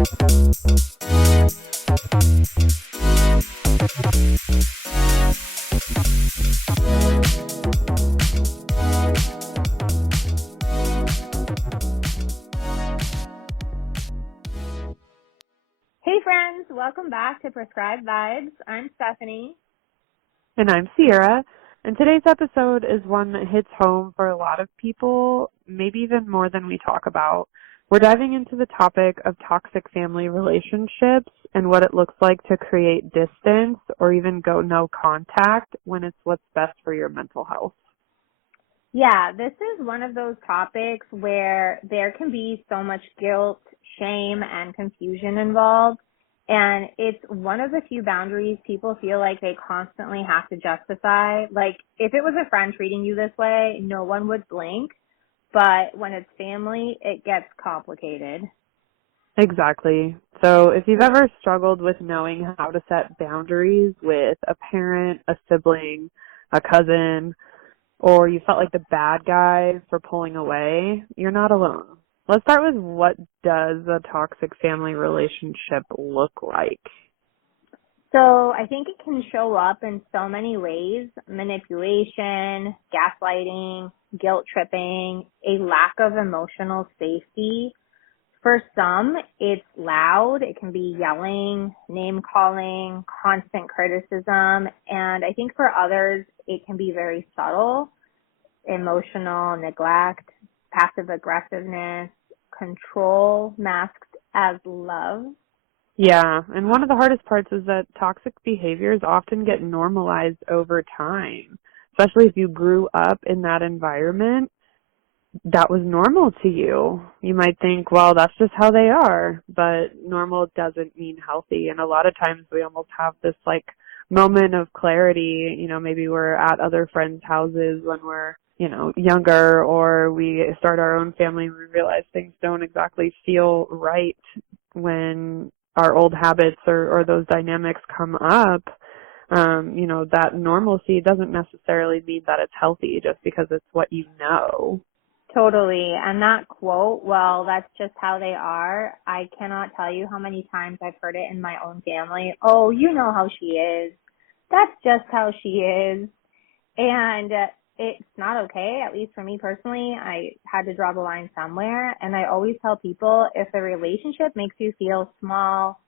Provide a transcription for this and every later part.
Hey friends, welcome back to Prescribed Vibes. I'm Stephanie. And I'm Sierra. And today's episode is one that hits home for a lot of people, maybe even more than we talk about. We're diving into the topic of toxic family relationships and what it looks like to create distance or even go no contact when it's what's best for your mental health. Yeah, this is one of those topics where there can be so much guilt, shame, and confusion involved. And it's one of the few boundaries people feel like they constantly have to justify. Like, if it was a friend treating you this way, no one would blink. But when it's family, it gets complicated. Exactly. So if you've ever struggled with knowing how to set boundaries with a parent, a sibling, a cousin, or you felt like the bad guy for pulling away, you're not alone. Let's start with, what does a toxic family relationship look like? So I think it can show up in so many ways: manipulation, gaslighting, guilt tripping, a lack of emotional safety. For some, it's loud. It can be yelling, name calling, constant criticism. And I think for others, it can be very subtle: emotional neglect, passive aggressiveness, control masked as love. Yeah, and one of the hardest parts is that toxic behaviors often get normalized over time, especially if you grew up in that environment that was normal to you. You might think, well, that's just how they are, but normal doesn't mean healthy. And a lot of times we almost have this like moment of clarity, maybe we're at other friends' houses when we're, younger, or we start our own family and we realize things don't exactly feel right when our old habits or those dynamics come up. That normalcy doesn't necessarily mean that it's healthy just because it's what you know. Totally. And that quote, well, that's just how they are, I cannot tell you how many times I've heard it in my own family. Oh, you know how she is. That's just how she is. And it's not okay, at least for me personally. I had to draw the line somewhere. And I always tell people, if the relationship makes you feel small,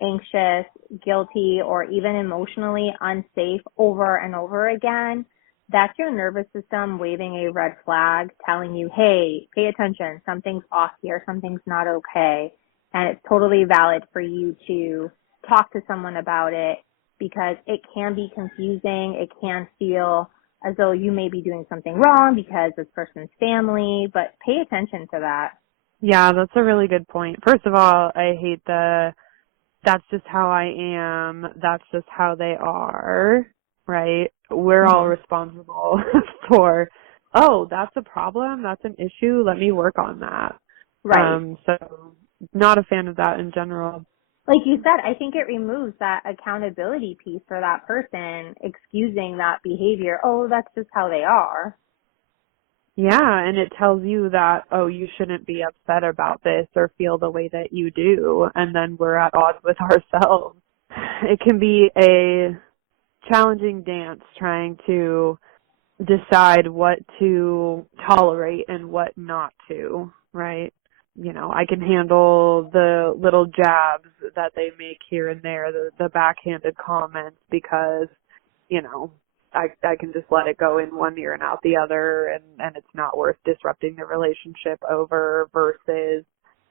anxious, guilty, or even emotionally unsafe over and over again, that's your nervous system waving a red flag, telling you, hey, pay attention, something's off here, something's not okay. And it's totally valid for you to talk to someone about it, because it can be confusing. It can feel as though you may be doing something wrong because this person's family, but pay attention to that. Yeah, that's a really good point. First of all, I hate that's just how I am, that's just how they are, right? We're all responsible for, oh, that's a problem, that's an issue, let me work on that. Right. So not a fan of that in general. Like you said, I think it removes that accountability piece for that person, excusing that behavior. Oh, that's just how they are. Yeah, and it tells you that, oh, you shouldn't be upset about this or feel the way that you do, and then we're at odds with ourselves. It can be a challenging dance trying to decide what to tolerate and what not to, right? I can handle the little jabs that they make here and there, the backhanded comments, because, I can just let it go in one ear and out the other, and it's not worth disrupting the relationship over, versus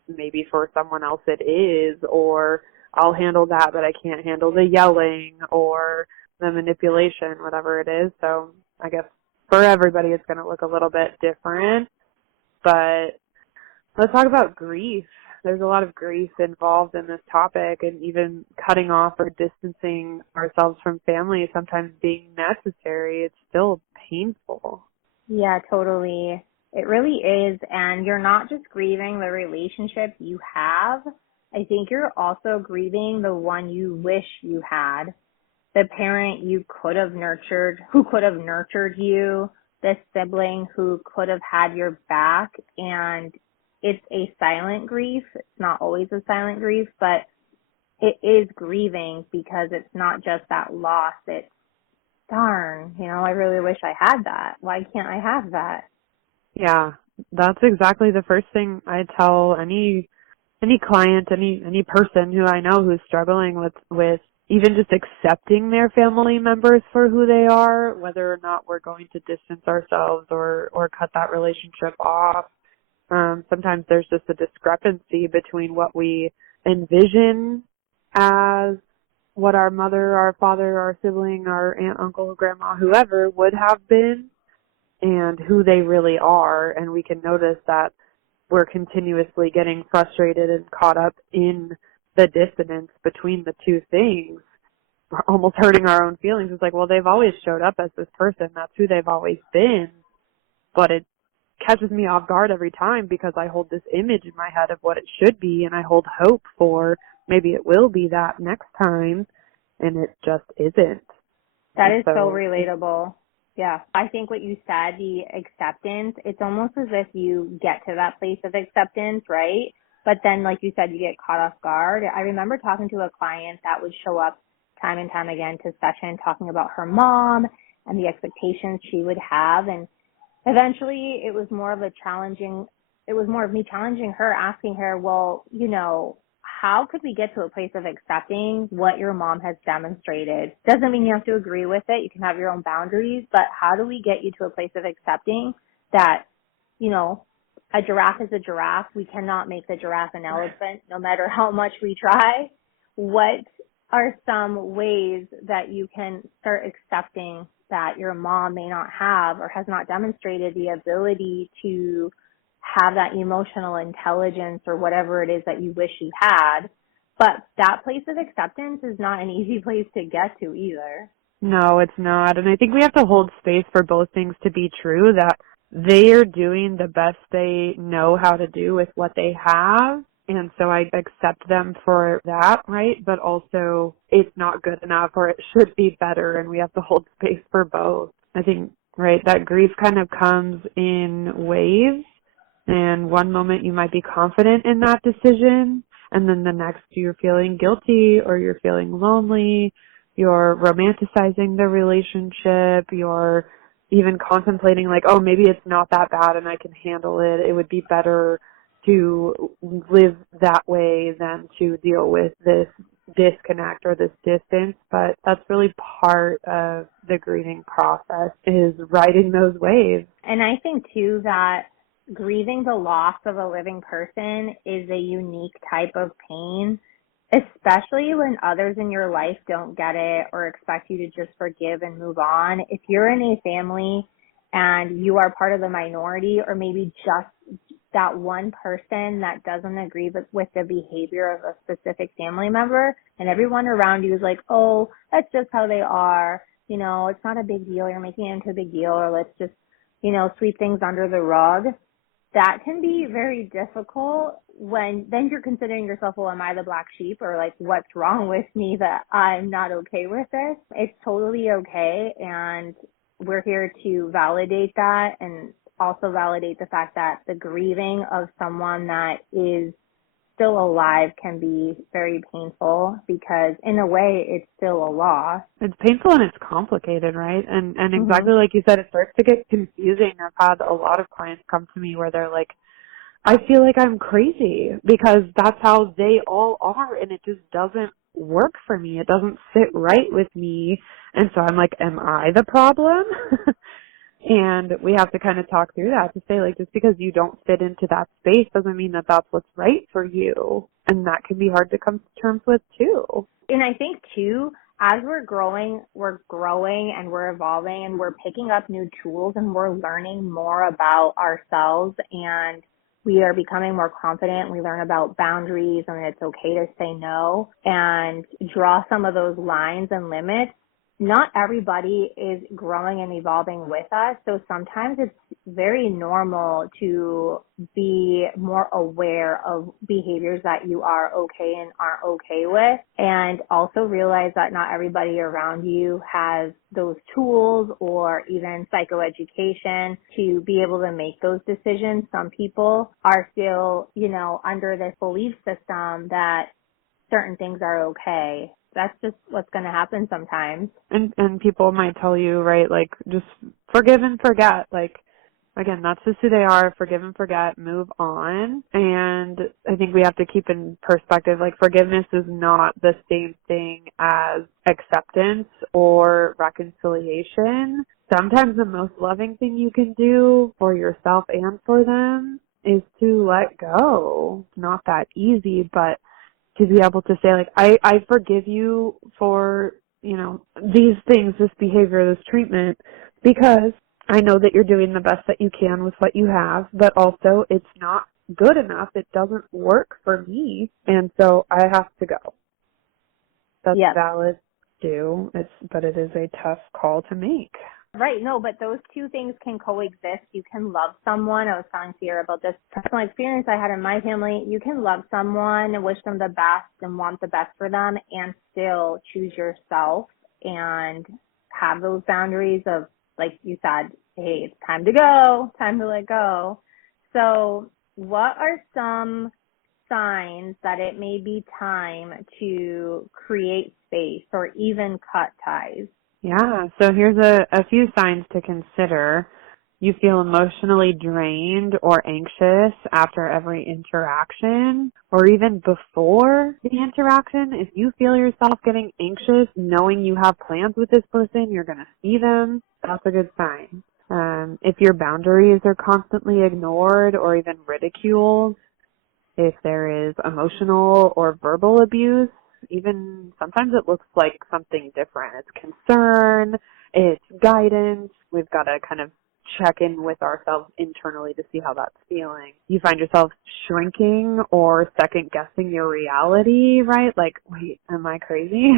maybe for someone else it is, or I'll handle that, but I can't handle the yelling or the manipulation, whatever it is. So I guess for everybody it's going to look a little bit different. But let's talk about grief. There's a lot of grief involved in this topic, and even cutting off or distancing ourselves from family sometimes being necessary. It's still painful. Yeah, totally. It really is. And you're not just grieving the relationship you have. I think you're also grieving the one you wish you had. The parent you could have nurtured, who could have nurtured you, the sibling who could have had your back. And it's a silent grief. It's not always a silent grief, but it is grieving because it's not just that loss. It's, darn, I really wish I had that. Why can't I have that? Yeah, that's exactly the first thing I tell any client, any person who I know who's struggling with even just accepting their family members for who they are, whether or not we're going to distance ourselves or cut that relationship off. Sometimes there's just a discrepancy between what we envision as what our mother, our father, our sibling, our aunt, uncle, grandma, whoever would have been, and who they really are. And we can notice that we're continuously getting frustrated and caught up in the dissonance between the two things. We're almost hurting our own feelings. It's like, well, they've always showed up as this person. That's who they've always been. But it catches me off guard every time because I hold this image in my head of what it should be, and I hold hope for maybe it will be that next time, and it just isn't. That is so relatable. Yeah. I think what you said, the acceptance, it's almost as if you get to that place of acceptance, right? But then, like you said, you get caught off guard. I remember talking to a client that would show up time and time again to session talking about her mom and the expectations she would have. And eventually it was more of me challenging her, asking her, well, how could we get to a place of accepting what your mom has demonstrated? Doesn't mean you have to agree with it. You can have your own boundaries, but how do we get you to a place of accepting that, a giraffe is a giraffe. We cannot make the giraffe an elephant no matter how much we try. What are some ways that you can start accepting that your mom may not have or has not demonstrated the ability to have that emotional intelligence or whatever it is that you wish you had? But that place of acceptance is not an easy place to get to either. No, it's not. And I think we have to hold space for both things to be true, that they are doing the best they know how to do with what they have. And so I accept them for that, right? But also it's not good enough, or it should be better, and we have to hold space for both. I think, right, that grief kind of comes in waves, and one moment you might be confident in that decision, and then the next you're feeling guilty or you're feeling lonely, you're romanticizing the relationship, you're even contemplating like, oh, maybe it's not that bad and I can handle it. It would be better to live that way than to deal with this disconnect or this distance. But that's really part of the grieving process, is riding those waves. And I think too that grieving the loss of a living person is a unique type of pain, especially when others in your life don't get it or expect you to just forgive and move on. If you're in a family and you are part of the minority, or maybe just that one person that doesn't agree with the behavior of a specific family member, and everyone around you is like, oh, that's just how they are, it's not a big deal, you're making it into a big deal, or let's just, sweep things under the rug. That can be very difficult when then you're considering yourself, well, am I the black sheep, or like, what's wrong with me that I'm not okay with this? It's totally okay, and we're here to validate that and also validate the fact that the grieving of someone that is still alive can be very painful, because in a way it's still a loss. It's painful and it's complicated, right? And exactly like you said, it starts to get confusing. I've had a lot of clients come to me where they're like, I feel like I'm crazy because that's how they all are, and it just doesn't work for me. It doesn't sit right with me. And so I'm like, am I the problem? And we have to kind of talk through that to say, like, just because you don't fit into that space doesn't mean that that's what's right for you. And that can be hard to come to terms with too. And I think too, as we're growing and we're evolving and we're picking up new tools and we're learning more about ourselves, and we are becoming more confident. We learn about boundaries and it's okay to say no and draw some of those lines and limits. not everybody is growing and evolving with us. So sometimes it's very normal to be more aware of behaviors that you are okay and aren't okay with. And also realize that not everybody around you has those tools or even psychoeducation to be able to make those decisions. Some people are still, under this belief system that certain things are okay. That's just what's going to happen sometimes. And people might tell you, right, like, just forgive and forget. Like, again, that's just who they are. Forgive and forget, move on. And I think we have to keep in perspective, like, forgiveness is not the same thing as acceptance or reconciliation. Sometimes the most loving thing you can do for yourself and for them is to let go. It's not that easy, but to be able to say, like, I forgive you for, these things, this behavior, this treatment, because I know that you're doing the best that you can with what you have, but also it's not good enough. It doesn't work for me, and so I have to go. That's valid too, but it is a tough call to make. Right. No, but those two things can coexist. You can love someone. I was telling Sierra about this personal experience I had in my family. You can love someone and wish them the best and want the best for them and still choose yourself and have those boundaries of, like you said, hey, it's time to go, time to let go. So what are some signs that it may be time to create space or even cut ties? Yeah, so here's a few signs to consider. You feel emotionally drained or anxious after every interaction, or even before the interaction. If you feel yourself getting anxious, knowing you have plans with this person, you're going to see them, that's a good sign. If your boundaries are constantly ignored or even ridiculed, if there is emotional or verbal abuse, even sometimes it looks like something different. It's concern, it's guidance. We've got to kind of check in with ourselves internally to see how that's feeling. You find yourself shrinking or second guessing your reality, right? Like, wait, am I crazy?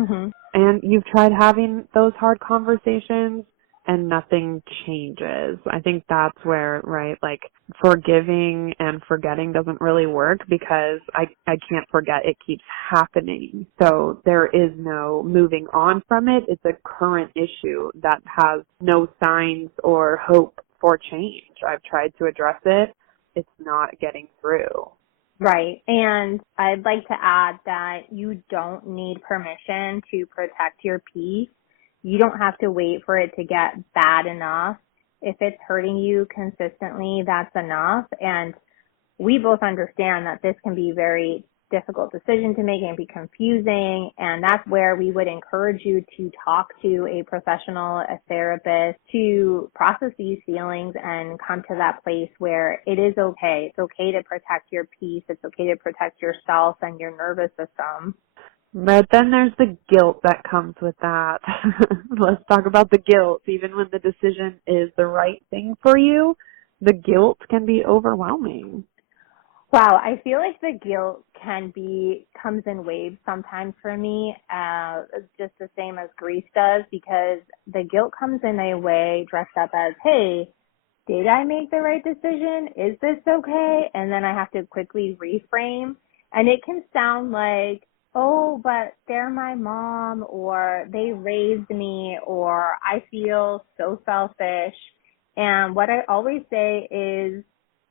Mm-hmm. And you've tried having those hard conversations and nothing changes. I think that's where, right, like, forgiving and forgetting doesn't really work because I can't forget, it keeps happening. So there is no moving on from it. It's a current issue that has no signs or hope for change. I've tried to address it. It's not getting through. Right. And I'd like to add that you don't need permission to protect your peace. You don't have to wait for it to get bad enough. If it's hurting you consistently, that's enough. And we both understand that this can be a very difficult decision to make and be confusing. And that's where we would encourage you to talk to a professional, a therapist, to process these feelings and come to that place where it is okay. It's okay to protect your peace. It's okay to protect yourself and your nervous system. But then there's the guilt that comes with that. Let's talk about the guilt. Even when the decision is the right thing for you, the guilt can be overwhelming. Wow, I feel like the guilt comes in waves sometimes for me, just the same as grief does, because the guilt comes in a way dressed up as, hey, did I make the right decision? Is this okay? And then I have to quickly reframe. And it can sound like, oh, but they're my mom, or they raised me, or I feel so selfish. And what I always say is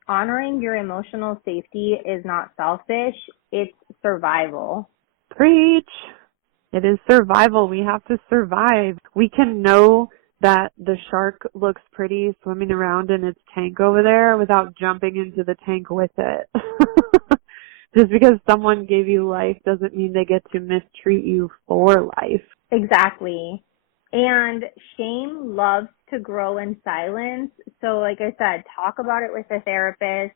honoring your emotional safety is not selfish, it's survival. Preach. It is survival. We have to survive. We can know that the shark looks pretty swimming around in its tank over there without jumping into the tank with it. Just because someone gave you life doesn't mean they get to mistreat you for life. Exactly. And shame loves to grow in silence. So like I said, talk about it with a therapist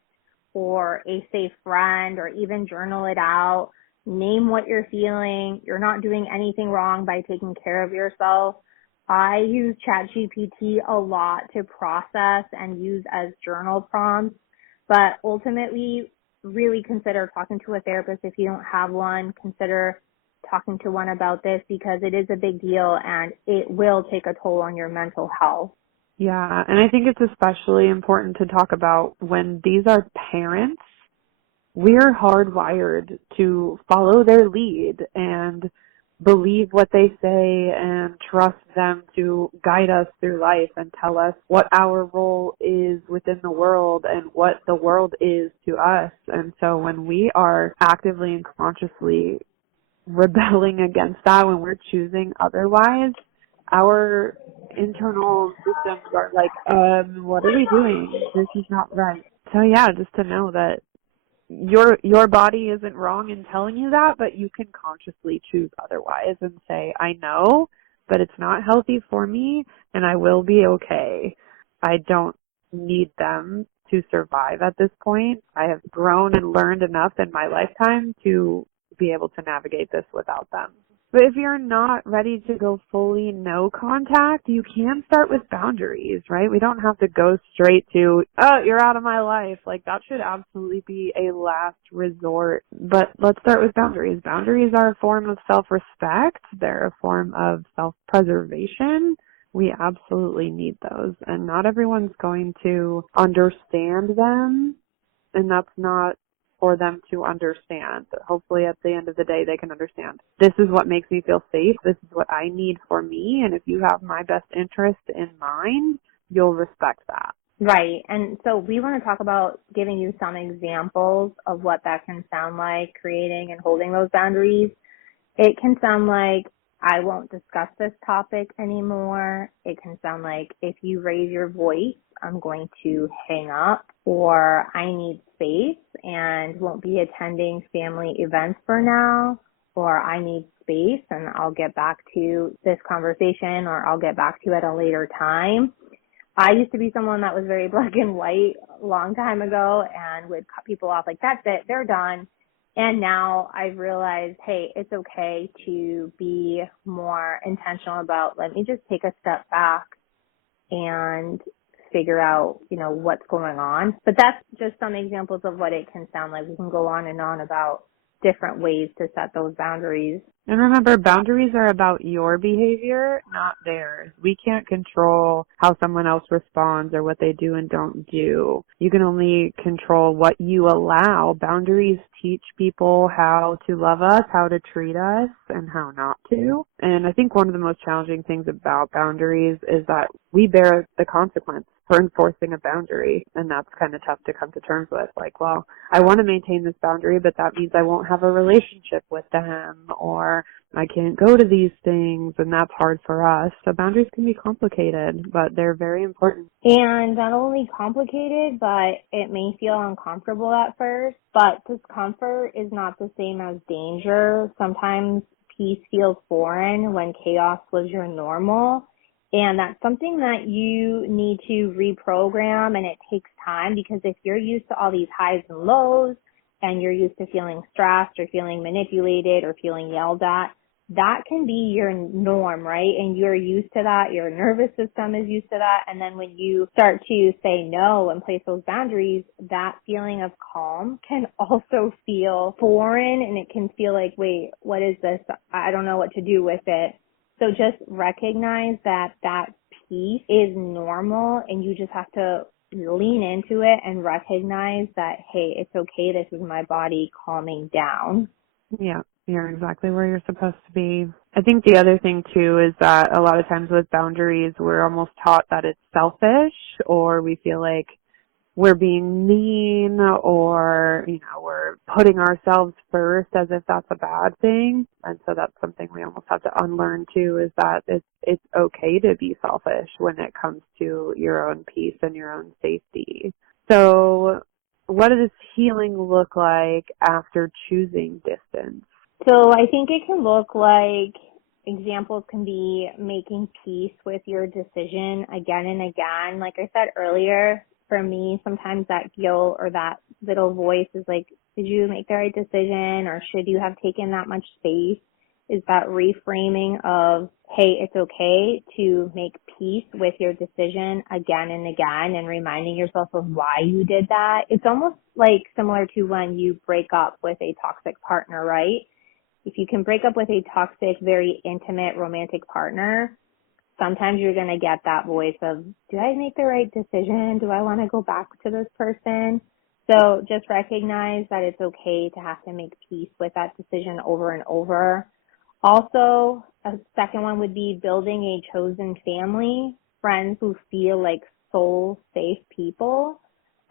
or a safe friend, or even journal it out. Name what you're feeling. You're not doing anything wrong by taking care of yourself. I use ChatGPT a lot to process and use as journal prompts, but ultimately really consider talking to a therapist if you don't have one. Consider talking to one about this because it is a big deal and it will take a toll on your mental health. Yeah, and I think it's especially important to talk about when these are parents. We're hardwired to follow their lead and believe what they say and trust them to guide us through life and tell us what our role is within the world and what the world is to us. And so when we are actively and consciously rebelling against that, when we're choosing otherwise, our internal systems are like, what are we doing? This is not right. So yeah, just to know that your body isn't wrong in telling you that, but you can consciously choose otherwise and say, I know, but it's not healthy for me and I will be okay. I don't need them to survive at this point. I have grown and learned enough in my lifetime to be able to navigate this without them. But if you're not ready to go fully no contact, you can start with boundaries, right? We don't have to go straight to, oh, you're out of my life. Like, that should absolutely be a last resort. But let's start with boundaries. Boundaries are a form of self-respect. They're a form of self-preservation. We absolutely need those. And not everyone's going to understand them, and that's not for them to understand. Hopefully at the end of the day they can understand. This is what makes me feel safe. This is what I need for me. And if you have my best interest in mind, you'll respect that. Right. And so we want to talk about giving you some examples of what that can sound like, creating and holding those boundaries. It can sound like, I won't discuss this topic anymore. It can sound like, if you raise your voice, I'm going to hang up, or I need space and won't be attending family events for now, or I need space and I'll get back to this conversation, or I'll get back to it at a later time. I used to be someone that was very black and white a long time ago and would cut people off like, that's it, they're done. And now I've realized, hey, it's okay to be more intentional about, let me just take a step back and figure out, what's going on. But that's just some examples of what it can sound like. We can go on and on about different ways to set those boundaries. And remember, boundaries are about your behavior, not theirs. We can't control how someone else responds or what they do and don't do. You can only control what you allow. Boundaries teach people how to love us, how to treat us, and how not to. And I think one of the most challenging things about boundaries is that we bear the consequence for enforcing a boundary, and that's kind of tough to come to terms with. Like, well, I want to maintain this boundary, but that means I won't have a relationship with them, or I can't go to these things, and that's hard for us. So boundaries can be complicated, but they're very important. And not only complicated, but it may feel uncomfortable at first, but discomfort is not the same as danger. Sometimes peace feels foreign when chaos was your normal. And that's something that you need to reprogram, and it takes time, because if you're used to all these highs and lows and you're used to feeling stressed or feeling manipulated or feeling yelled at, that can be your norm, right? And you're used to that. Your nervous system is used to that. And then when you start to say no and place those boundaries, that feeling of calm can also feel foreign, and it can feel like, wait, what is this? I don't know what to do with it. So just recognize that peace is normal, and you just have to lean into it and recognize that, hey, it's okay. This is my body calming down. Yeah, you're exactly where you're supposed to be. I think the other thing too is that a lot of times with boundaries, we're almost taught that it's selfish, or we feel like we're being mean, or, we're putting ourselves first as if that's a bad thing. And so that's something we almost have to unlearn too, is that it's okay to be selfish when it comes to your own peace and your own safety. So what does healing look like after choosing distance? So I think it can look like, examples can be making peace with your decision again and again. Like I said earlier, for me, sometimes that guilt or that little voice is like, did you make the right decision, or should you have taken that much space? Is that reframing of, hey, it's okay to make peace with your decision again and again, and reminding yourself of why you did that. It's almost like similar to when you break up with a toxic partner, right? if you can break up with a toxic, very intimate romantic partner, sometimes you're going to get that voice of, do I make the right decision? Do I want to go back to this person? So just recognize that it's okay to have to make peace with that decision over and over. Also, a second one would be building a chosen family, friends who feel like soul safe people.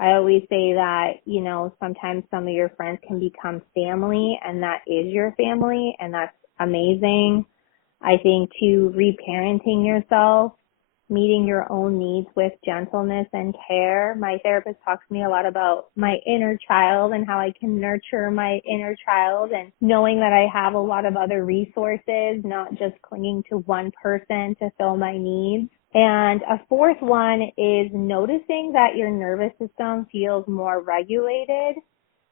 I always say that, sometimes some of your friends can become family, and that is your family, and that's amazing. I think too, reparenting yourself, meeting your own needs with gentleness and care. My therapist talks to me a lot about my inner child and how I can nurture my inner child, and knowing that I have a lot of other resources, not just clinging to one person to fill my needs. And a fourth one is noticing that your nervous system feels more regulated.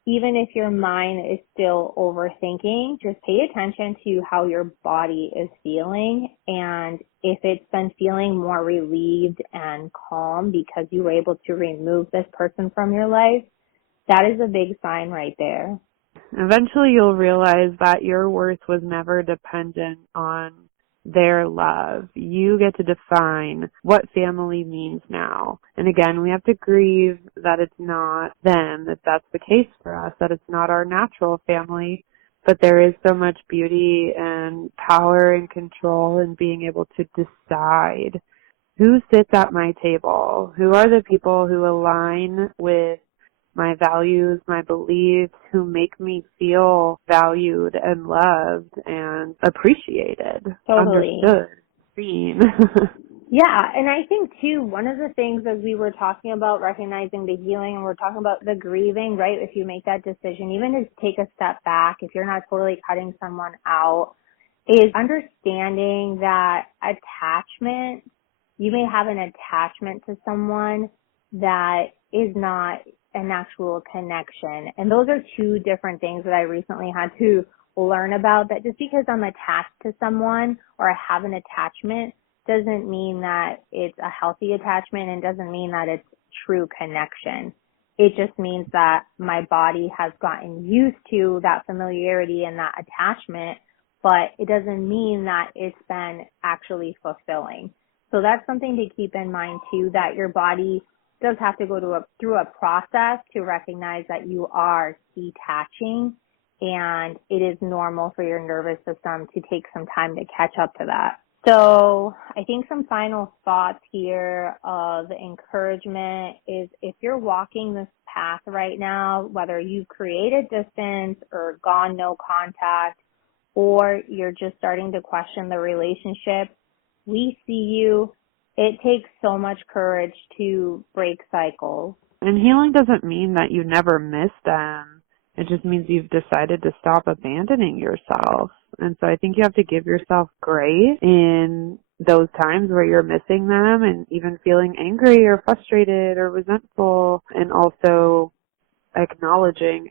Even if your mind is still overthinking, just pay attention to how your body is feeling. And if it's been feeling more relieved and calm because you were able to remove this person from your life, that is a big sign right there. Eventually you'll realize that your worth was never dependent on their love. You get to define what family means now. And again, we have to grieve that it's not them, that that's the case for us, that it's not our natural family. But there is so much beauty and power and control in being able to decide who sits at my table, who are the people who align with my values, my beliefs, who make me feel valued and loved and appreciated, Totally. understood, seen. Yeah, and I think too, one of the things as we were talking about recognizing the healing, and we're talking about the grieving, right? If you make that decision, even to take a step back, if you're not totally cutting someone out, is understanding that attachment, you may have an attachment to someone that is not an actual connection. And those are two different things that I recently had to learn about, that just because I'm attached to someone or I have an attachment doesn't mean that it's a healthy attachment, and doesn't mean that it's true connection. It just means that my body has gotten used to that familiarity and that attachment, but it doesn't mean that it's been actually fulfilling. So that's something to keep in mind too, that your body does have to go through a process to recognize that you are detaching, and it is normal for your nervous system to take some time to catch up to that. So I think some final thoughts here of encouragement is, if you're walking this path right now, whether you've created distance or gone no contact, or you're just starting to question the relationship, we see you. It takes so much courage to break cycles. And healing doesn't mean that you never miss them. It just means you've decided to stop abandoning yourself. And so I think you have to give yourself grace in those times where you're missing them, and even feeling angry or frustrated or resentful, and also acknowledging,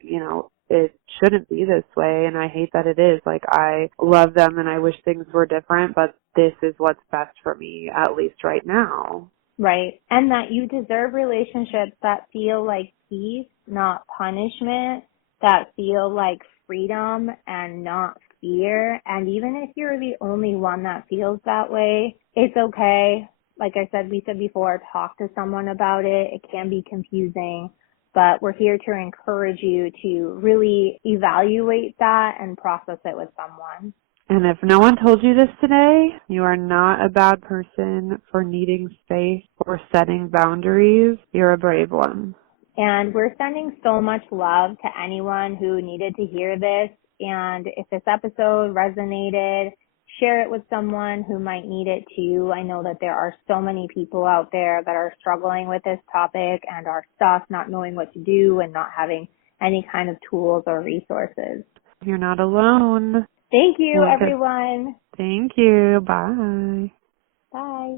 it shouldn't be this way, and I hate that it is. Like, I love them and I wish things were different, but this is what's best for me, at least right now. Right. And that you deserve relationships that feel like peace, not punishment, that feel like freedom and not fear. And even if you're the only one that feels that way, it's okay. Like we said before, talk to someone about it. It can be confusing, but we're here to encourage you to really evaluate that and process it with someone. And if no one told you this today, you are not a bad person for needing space or setting boundaries. You're a brave one. And we're sending so much love to anyone who needed to hear this. And if this episode resonated, share it with someone who might need it too. I know that there are so many people out there that are struggling with this topic and are stuck, not knowing what to do and not having any kind of tools or resources. You're not alone. Thank you, everyone. Thank you. Bye. Bye.